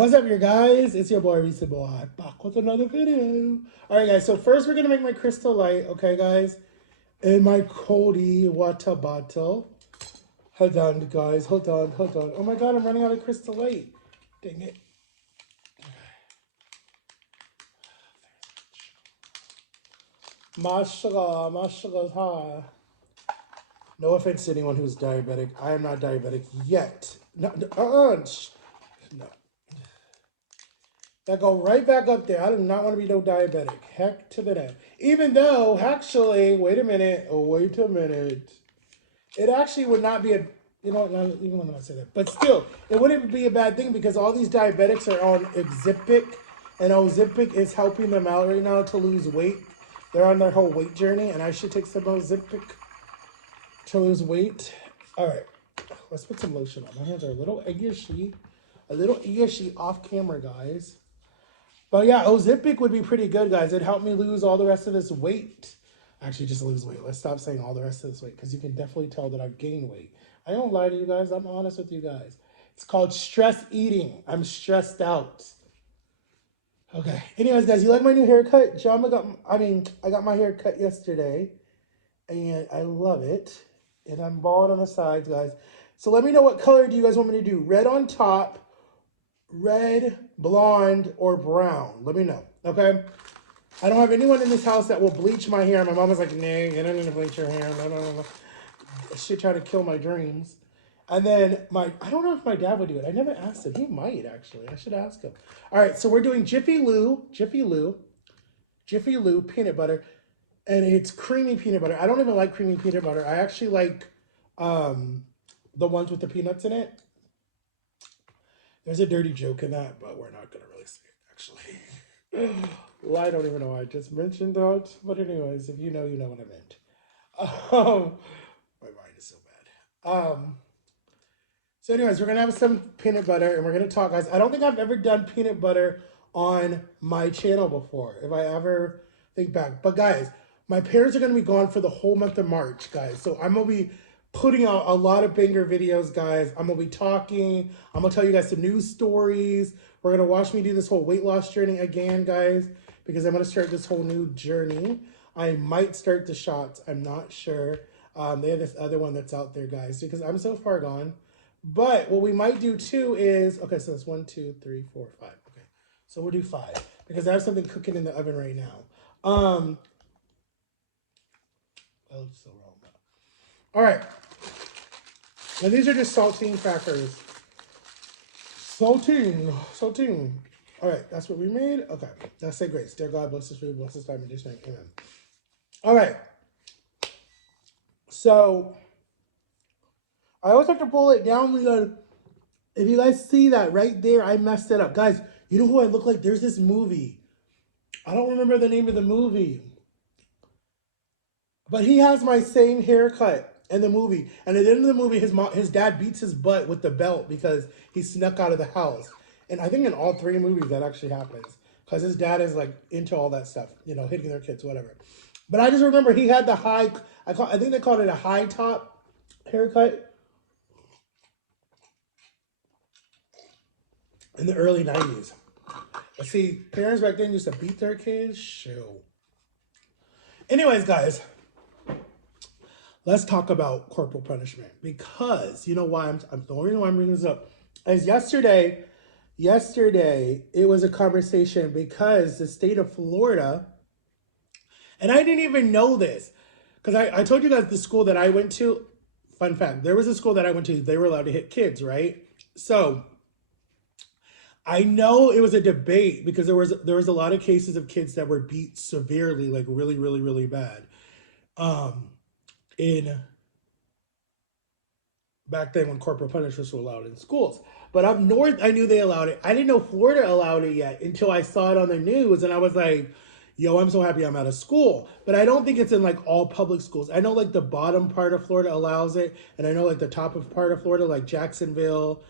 What's up, you guys? It's your boy, Reese Boy, back with another video. All right, guys, so first we're going to make my crystal light, okay, guys? In my Cody water bottle. Hold on, guys, hold on. Oh my God, I'm running out of crystal light. Dang it. Mashallah, ha. No offense to anyone who's diabetic. I am not diabetic yet. No. That go right back up there. I do not want to be no diabetic. Heck to the no. Even though, actually, wait a minute. It actually would not be a, you know, even when I say that. But still, it wouldn't be a bad thing because all these diabetics are on Ozempic. And Ozempic is helping them out right now to lose weight. They're on their whole weight journey. And I should take some Ozempic to lose weight. All right. Let's put some lotion on. My hands are a little eggishy. Off camera, guys. But yeah, Ozempic would be pretty good, guys. It'd help me lose all the rest of this weight. Actually, just lose weight. Let's stop saying all the rest of this weight because you can definitely tell that I've gained weight. I don't lie to you guys. I'm honest with you guys. It's called stress eating. I'm stressed out. Okay. Anyways, guys, you like my new haircut? I got my hair cut yesterday, and I love it. And I'm bald on the sides, guys. So let me know what color do you guys want me to do. Red on top, red, blonde, or brown. Let me know, okay? I don't have anyone in this house that will bleach my hair. My mom was like, nah, you don't need to bleach your hair. No. She tried to kill my dreams. And then I don't know if my dad would do it. I never asked him. He might, actually. I should ask him. All right, so we're doing Jiffy Lube peanut butter. And it's creamy peanut butter. I don't even like creamy peanut butter. I actually like the ones with the peanuts in it. There's a dirty joke in that, but we're not going to really say it, actually. Well, I don't even know why I just mentioned that. But anyways, if you know, you know what I meant. My mind is so bad. So anyways, we're going to have some peanut butter, and we're going to talk, guys. I don't think I've ever done peanut butter on my channel before, if I ever think back. But, guys, my parents are going to be gone for the whole month of March, guys. So I'm going to be putting out a lot of banger videos, guys. I'm going to be talking. I'm going to tell you guys some news stories. We're going to watch me do this whole weight loss journey again, guys, because I'm going to start this whole new journey. I might start the shots. I'm not sure. They have this other one that's out there, guys, because I'm so far gone. But what we might do, too, is... Okay, so it's 1, 2, 3, 4, 5. Okay, so we'll do 5 because I have something cooking in the oven right now. Oh, it's so wrong. All right. And these are just saltine crackers. Saltine. All right, that's what we made. Okay, let's say grace. Dear God, bless this food, bless this time and this name. Amen. All right. So, I always have to pull it down because if you guys see that right there, I messed it up. Guys, you know who I look like? There's this movie. I don't remember the name of the movie. But he has my same haircut in the movie. And at the end of the movie, his dad beats his butt with the belt because he snuck out of the house. And I think in all 3 movies that actually happens. Because his dad is like into all that stuff. You know, hitting their kids, whatever. But I just remember he had the high, I think they called it a high top haircut. In the early 90s. But see, parents back then used to beat their kids. Shoot. Anyways, guys. Let's talk about corporal punishment because you know why the only reason why I'm bringing this up is yesterday it was a conversation because the state of Florida, and I didn't even know this because I told you guys the school that I went to. Fun fact: there was a school that I went to. They were allowed to hit kids, right? So I know it was a debate because there was a lot of cases of kids that were beat severely, like really, really, really bad. In back then when corporal punishments were allowed in schools. But up north, I knew they allowed it. I didn't know Florida allowed it yet until I saw it on the news. And I was like, yo, I'm so happy I'm out of school. But I don't think it's in like all public schools. I know like the bottom part of Florida allows it. And I know like the top of part of Florida, like Jacksonville,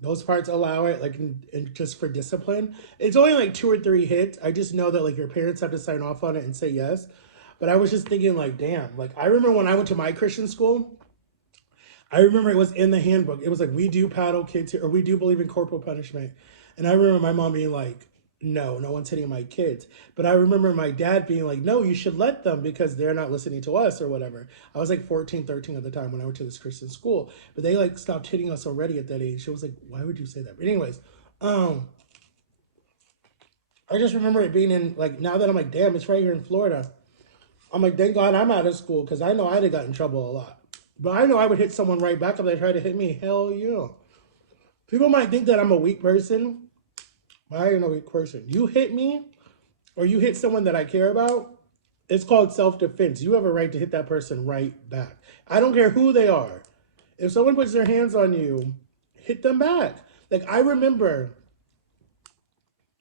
those parts allow it, like in just for discipline. It's only like 2 or 3 hits. I just know that like your parents have to sign off on it and say yes. But I was just thinking like, damn, like I remember when I went to my Christian school, I remember it was in the handbook. It was like, we do paddle kids here, or we do believe in corporal punishment. And I remember my mom being like, no, no one's hitting my kids. But I remember my dad being like, no, you should let them because they're not listening to us or whatever. I was like 14, 13 at the time when I went to this Christian school. But they like stopped hitting us already at that age. She was like, why would you say that? But anyways, I just remember it being in, like, now that I'm like, damn, it's right here in Florida. I'm like, thank God I'm out of school because I know I'd have got in trouble a lot. But I know I would hit someone right back if they tried to hit me. Hell yeah. People might think that I'm a weak person, but I ain't a weak person. You hit me or you hit someone that I care about, it's called self-defense. You have a right to hit that person right back. I don't care who they are. If someone puts their hands on you, hit them back. Like I remember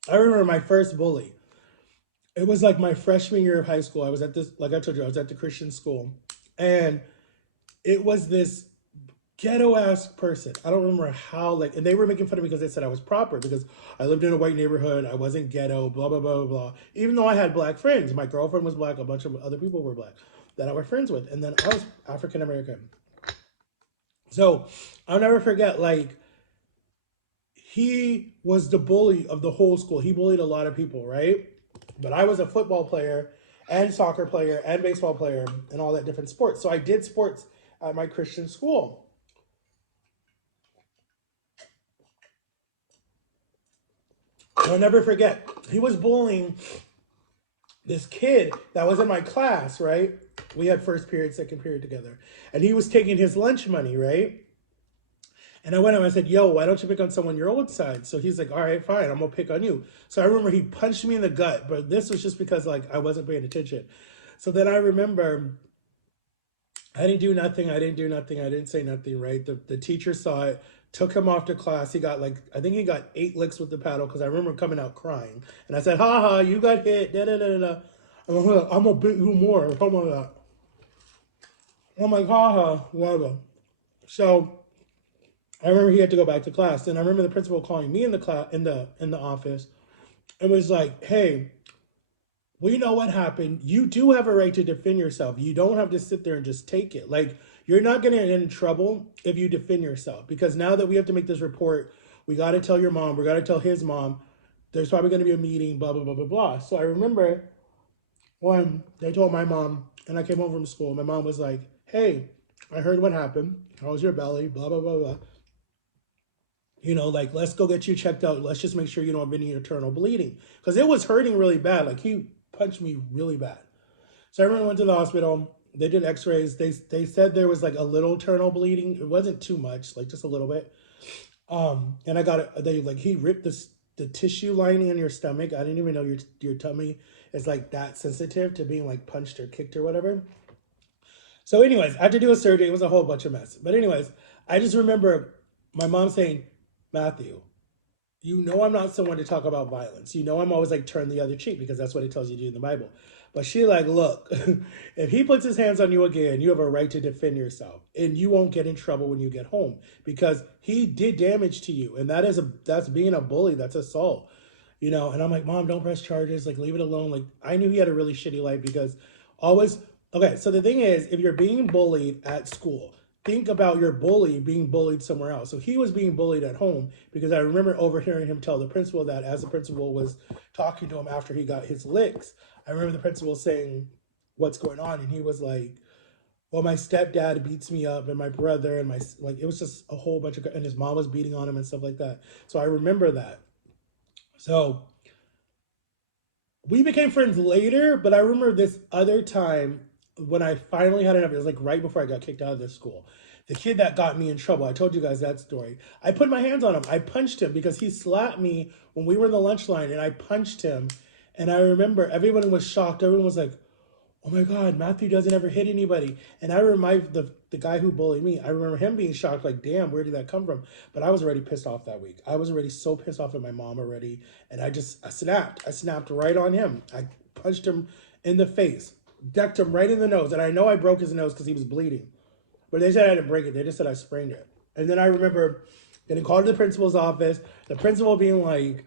my first bully. It was like my freshman year of high school. I was at this, like I told you, I was at the Christian school. And it was this ghetto ass person. I don't remember how, like, and they were making fun of me because they said I was proper because I lived in a white neighborhood. I wasn't ghetto, blah, blah, blah, blah, blah. Even though I had black friends, my girlfriend was black, a bunch of other people were black that I was friends with. And then I was African American. So I'll never forget, like, he was the bully of the whole school. He bullied a lot of people, right? But I was a football player and soccer player and baseball player and all that different sports. So I did sports at my Christian school. I'll never forget. He was bullying this kid that was in my class, right? We had first period, second period together. And he was taking his lunch money, right? And I went up and I said, yo, why don't you pick on someone your old side? So he's like, all right, fine, I'm going to pick on you. So I remember he punched me in the gut, but this was just because, like, I wasn't paying attention. So then I remember I didn't do nothing. I didn't say nothing, right? The teacher saw it, took him off to class. He got, like, I think he got 8 licks with the paddle because I remember coming out crying. And I said, ha ha, you got hit, da da da da. I'm going to beat you more. How about that? I'm like, ha ha, whatever. So I remember he had to go back to class. And I remember the principal calling me in the class, in the office. It was like, hey, well, you know what happened? You do have a right to defend yourself. You don't have to sit there and just take it. Like, you're not going to get in trouble if you defend yourself. Because now that we have to make this report, we got to tell your mom. We got to tell his mom. There's probably going to be a meeting, blah, blah, blah, blah, blah. So I remember when they told my mom, and I came home from school, my mom was like, hey, I heard what happened. How was your belly? Blah, blah, blah, blah. You know, like, let's go get you checked out. Let's just make sure you don't have any internal bleeding. Because it was hurting really bad. Like, he punched me really bad. So I remember I went to the hospital. They did x-rays. They said there was, like, a little internal bleeding. It wasn't too much, like, just a little bit. And I got it. They, like, he ripped the tissue lining in your stomach. I didn't even know your tummy is, like, that sensitive to being, like, punched or kicked or whatever. So anyways, I had to do a surgery. It was a whole bunch of mess. But anyways, I just remember my mom saying, Matthew, you know I'm not someone to talk about violence. You know I'm always like turn the other cheek because that's what it tells you to do in the Bible. But she like, look, if he puts his hands on you again, you have a right to defend yourself. And you won't get in trouble when you get home because he did damage to you. And that's being a bully. That's assault. You know, and I'm like, Mom, don't press charges. Like, leave it alone. Like, I knew he had a really shitty life because always, okay, so the thing is, if you're being bullied at school, think about your bully being bullied somewhere else. So he was being bullied at home because I remember overhearing him tell the principal that as the principal was talking to him after he got his licks, I remember the principal saying, what's going on? And he was like, well, my stepdad beats me up and my brother and my, like, it was just a whole bunch of, and his mom was beating on him and stuff like that. So I remember that. So we became friends later, but I remember this other time when I finally had enough. It was like right before I got kicked out of this school. The kid that got me in trouble, I told you guys that story. I put my hands on him. I punched him because he slapped me when we were in the lunch line and I punched him. And I remember everyone was shocked. Everyone was like, oh my God, Matthew doesn't ever hit anybody. And I remember the guy who bullied me, I remember him being shocked, like, damn, where did that come from? But I was already pissed off that week. I was already so pissed off at my mom already. And I snapped. I snapped right on him. I punched him in the face, decked him right in the nose. And I know I broke his nose because he was bleeding. But they said I didn't break it. They just said I sprained it. And then I remember getting called to the principal's office, the principal being like,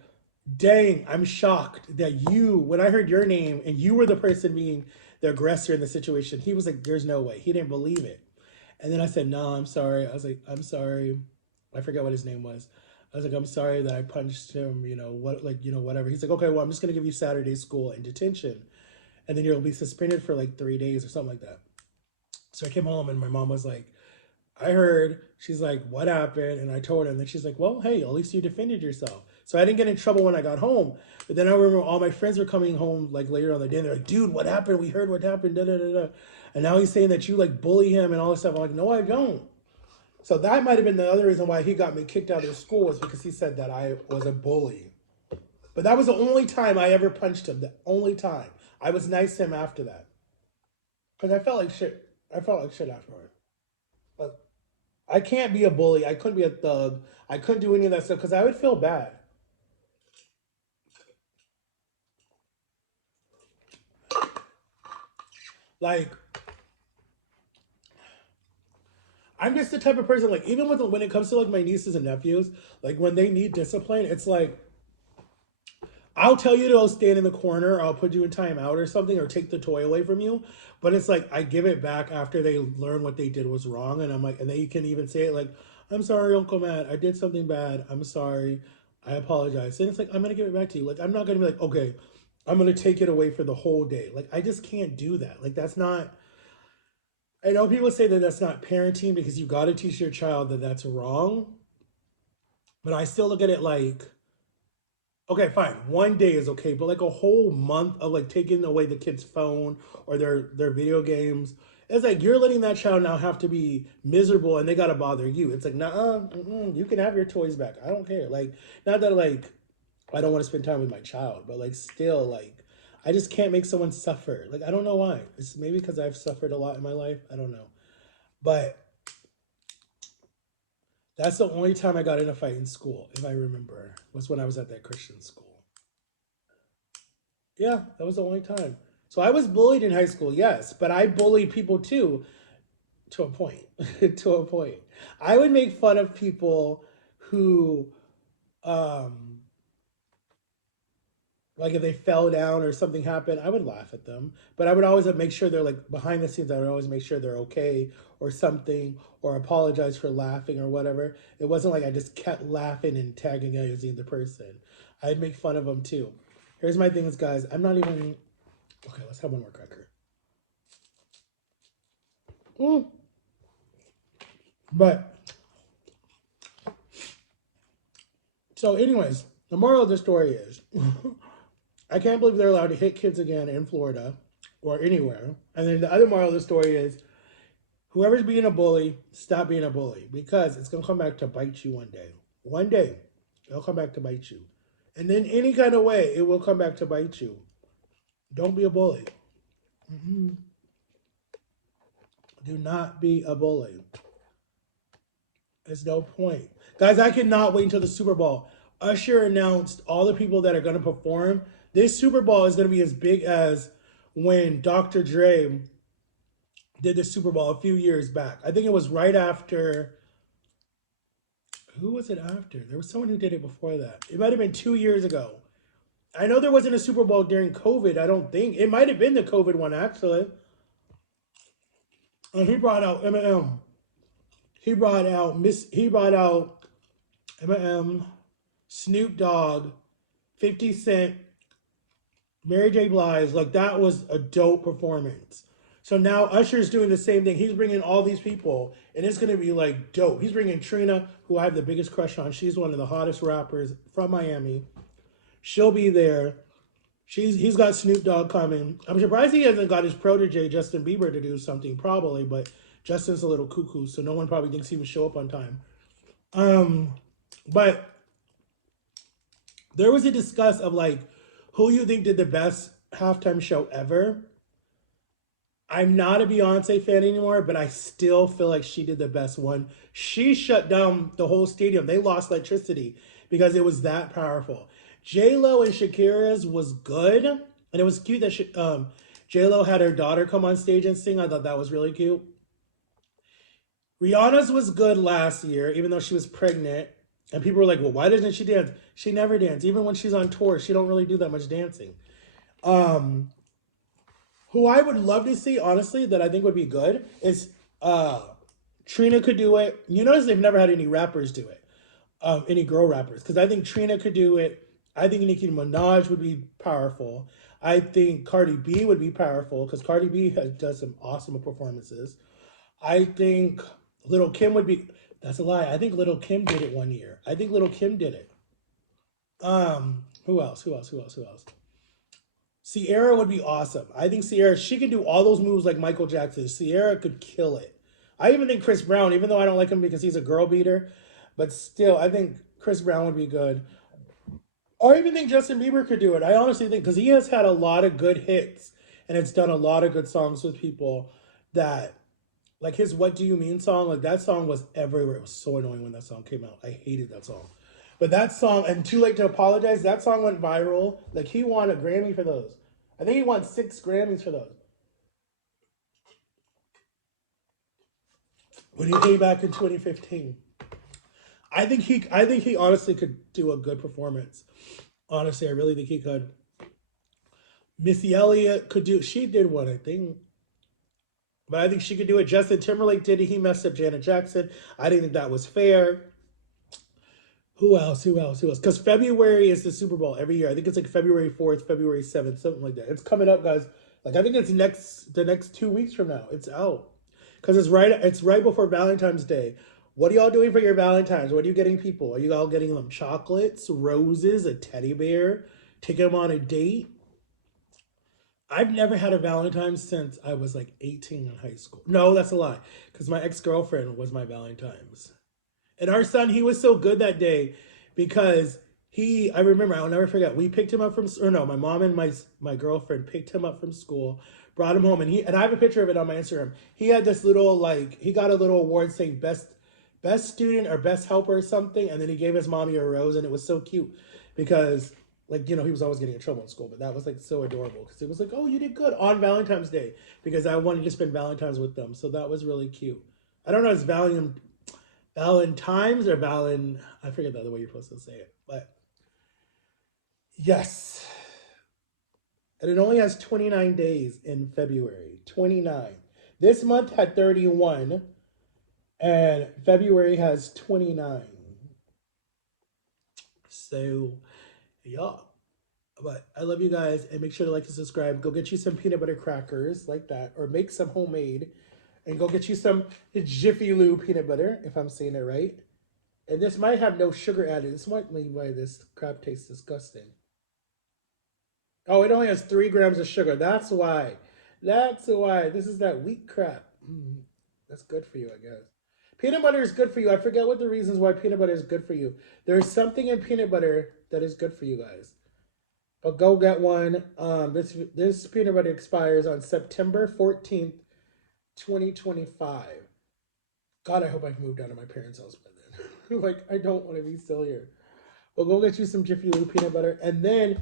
dang, I'm shocked that you, when I heard your name and you were the person being the aggressor in the situation, he was like, there's no way. He didn't believe it. And then I said, no, I'm sorry. I was like, I'm sorry. I forget what his name was. I was like, I'm sorry that I punched him, whatever. He's like, okay, well, I'm just gonna give you Saturday school and detention, and then you'll be suspended for like 3 days or something like that. So I came home and my mom was like, I heard. She's like, what happened? And I told her, and then she's like, well, hey, at least you defended yourself. So I didn't get in trouble when I got home. But then I remember all my friends were coming home like later on the day. And they're like, dude, what happened? We heard what happened. Da, da, da, da. And now he's saying that you like bully him and all this stuff. I'm like, no, I don't. So that might have been the other reason why he got me kicked out of school, is because he said that I was a bully. But that was the only time I ever punched him. The only time. I was nice to him after that. Because I felt like shit. I felt like shit afterward. But I can't be a bully. I couldn't be a thug. I couldn't do any of that stuff because I would feel bad. Like, I'm just the type of person, like, even when it comes to like my nieces and nephews, like when they need discipline, it's like, I'll tell you to go stand in the corner, or I'll put you in timeout or something, or take the toy away from you. But it's like I give it back after they learn what they did was wrong, and I'm like, and they can even say it like, "I'm sorry, Uncle Matt, I did something bad. I'm sorry, I apologize." And it's like, I'm gonna give it back to you. Like, I'm not gonna be like, okay, I'm gonna take it away for the whole day. Like, I just can't do that. Like, that's not. I know people say that that's not parenting because you got to teach your child that that's wrong, but I still look at it like, okay, fine. One day is okay, but like a whole month of like taking away the kid's phone or their video games, it's like you're letting that child now have to be miserable and they gotta bother you. It's like, nah, you can have your toys back. I don't care. Like, not that like I don't want to spend time with my child, but like still like I just can't make someone suffer. Like, I don't know why. It's maybe because I've suffered a lot in my life. I don't know, but that's the only time I got in a fight in school, if I remember, was when I was at that Christian school. Yeah, that was the only time. So I was bullied in high school, yes, but I bullied people too, to a point. To a point. I would make fun of people who, um, like if they fell down or something happened, I would laugh at them. But I would always make sure they're like behind the scenes. I would always make sure they're okay or something, or apologize for laughing or whatever. It wasn't like I just kept laughing and tagging using the person. I'd make fun of them too. Here's my things, guys. I'm not even. Okay, let's have one more cracker. Mm. But so, anyways, the moral of the story is, I can't believe they're allowed to hit kids again in Florida or anywhere. And then the other moral of the story is, whoever's being a bully, stop being a bully, because it's going to come back to bite you one day. One day, it'll come back to bite you. And then any kind of way, it will come back to bite you. Don't be a bully. Mm-hmm. Do not be a bully. There's no point. Guys, I cannot wait until the Super Bowl. Usher announced all the people that are going to perform. This Super Bowl is going to be as big as when Dr. Dre did the Super Bowl a few years back. I think it was right after. Who was it after? There was someone who did it before that. It might have been 2 years ago. I know there wasn't a Super Bowl during COVID. I don't think. It might have been the COVID one, actually. And he brought out Eminem. He brought out Eminem, Snoop Dogg, 50 Cent, Mary J. Blige. Like, that was a dope performance. So now Usher's doing the same thing. He's bringing all these people, and it's going to be, like, dope. He's bringing Trina, who I have the biggest crush on. She's one of the hottest rappers from Miami. She'll be there. He's got Snoop Dogg coming. I'm surprised he hasn't got his protege, Justin Bieber, to do something, probably, but Justin's a little cuckoo, so no one probably thinks he would show up on time. But there was a discuss of, like, who you think did the best halftime show ever. I'm not a Beyonce fan anymore, but I still feel like she did the best one. She shut down the whole stadium. They lost electricity because it was that powerful. J-Lo and Shakira's was good, and it was cute that J-Lo had her daughter come on stage and sing. I thought that was really cute. Rihanna's was good last year, even though she was pregnant. And people were like, well, why doesn't she dance? She never dances. Even when she's on tour, she don't really do that much dancing. Who I would love to see, honestly, that I think would be good is Trina could do it. You notice they've never had any rappers do it. any girl rappers, because I think Trina could do it. I think Nicki Minaj would be powerful. I think Cardi B would be powerful because Cardi B has does some awesome performances. I think Little Kim would be. That's a lie. I think Little Kim did it one year. I think Little Kim did it. Who else? Who else? Who else? Who else? Sierra would be awesome. I think Sierra, she can do all those moves like Michael Jackson. Sierra could kill it. I even think Chris Brown, even though I don't like him because he's a girl beater, but still, I think Chris Brown would be good. Or I even think Justin Bieber could do it. I honestly think because he has had a lot of good hits and it's done a lot of good songs with people that like his "What Do You Mean" song, like that song was everywhere. It was so annoying when that song came out. I hated that song. But that song and "Too Late to Apologize," that song went viral. Like he won a Grammy for those. I think he won 6 Grammys for those. When he came back in 2015. I think he honestly could do a good performance. Honestly, I really think he could. Missy Elliott could do. She did one, I think, but I think she could do it. Justin Timberlake did it. He messed up Janet Jackson. I didn't think that was fair. Who else? Who else? Who else? Because February is the Super Bowl every year. I think it's like February 4th, February 7th, something like that. It's coming up, guys. Like I think it's the next 2 weeks from now. It's out because it's right before Valentine's Day. What are y'all doing for your Valentines? What are you getting people? Are you all getting them chocolates, roses, a teddy bear, taking them on a date? I've never had a Valentine's since I was like 18 in high school. No, that's a lie. Because my ex-girlfriend was my Valentine's. And our son, he was so good that day because I remember, I'll never forget, we picked him up from, or no, my mom and my girlfriend picked him up from school, brought him home, and I have a picture of it on my Instagram. He had this little, like, he got a little award saying best student or best helper or something, and then he gave his mommy a rose, and it was so cute because like he was always getting in trouble in school, but that was like so adorable because it was like, oh, you did good on Valentine's Day because I wanted to spend Valentine's with them, so that was really cute. I don't know, it's Valentine's or I forget the other way you're supposed to say it, but yes, and it only has 29 days in February. 29. This month had 31, and February has 29. So yeah. But I love you guys and make sure to like and subscribe. Go get you some peanut butter crackers like that or make some homemade. And go get you some Jiffy Lube peanut butter, if I'm saying it right. And this might have no sugar added. This might be why this crap tastes disgusting. Oh, it only has 3 grams of sugar. That's why. That's why. This is that wheat crap. That's good for you, I guess. Peanut butter is good for you. I forget what the reasons why peanut butter is good for you. There's something in peanut butter that is good for you guys. But go get one. This peanut butter expires on September 14th, 2025. God, I hope I've moved out of my parents' house by then. Like, I don't want to be still here. Well, go get you some Jiffy Lube peanut butter. And then,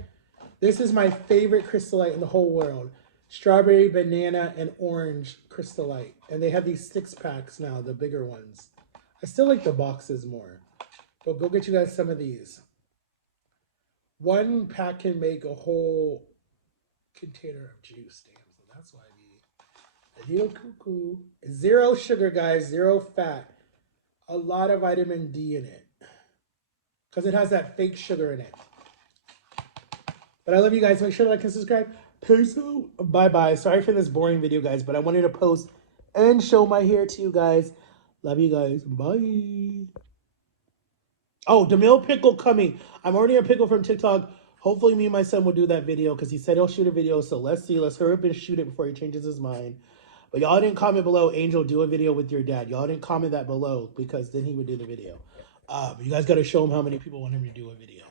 this is my favorite Crystallite in the whole world. Strawberry, banana, and orange Crystallite. And they have these 6-packs now, the bigger ones. I still like the boxes more. But go get you guys some of these. 1 pack can make a whole container of juice. Damn, so that's why the little cuckoo. 0 sugar, guys. 0 fat. A lot of vitamin D in it. Because it has that fake sugar in it. But I love you guys. Make sure to like and subscribe. Peace out. Bye-bye. Sorry for this boring video, guys. But I wanted to post and show my hair to you guys. Love you guys. Bye. Oh, DeMille Pickle coming. I'm already a pickle from TikTok. Hopefully me and my son will do that video because he said he'll shoot a video. So let's see. Let's hurry up and shoot it before he changes his mind. But y'all didn't comment below, Angel, do a video with your dad. Y'all didn't comment that below because then he would do the video. You guys got to show him how many people want him to do a video.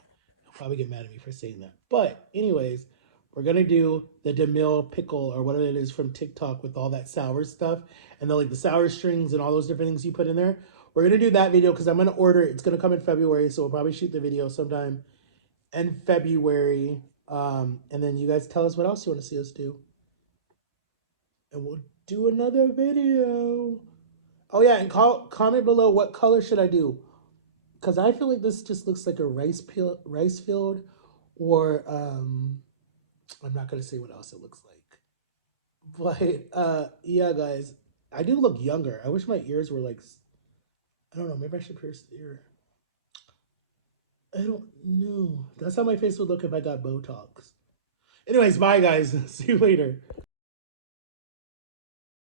He'll probably get mad at me for saying that. But anyways, we're going to do the DeMille Pickle or whatever it is from TikTok with all that sour stuff. And the sour strings and all those different things you put in there. We're going to do that video because I'm going to order it. It's going to come in February, so we'll probably shoot the video sometime in February. And then you guys tell us what else you want to see us do. And we'll do another video. Oh, yeah, and comment below what color should I do. Because I feel like this just looks like a rice field. Or, I'm not going to say what else it looks like. But, yeah, guys. I do look younger. I wish my ears were like... I don't know, maybe I should pierce the ear. I don't know. That's how my face would look if I got Botox. Anyways, bye guys. See you later.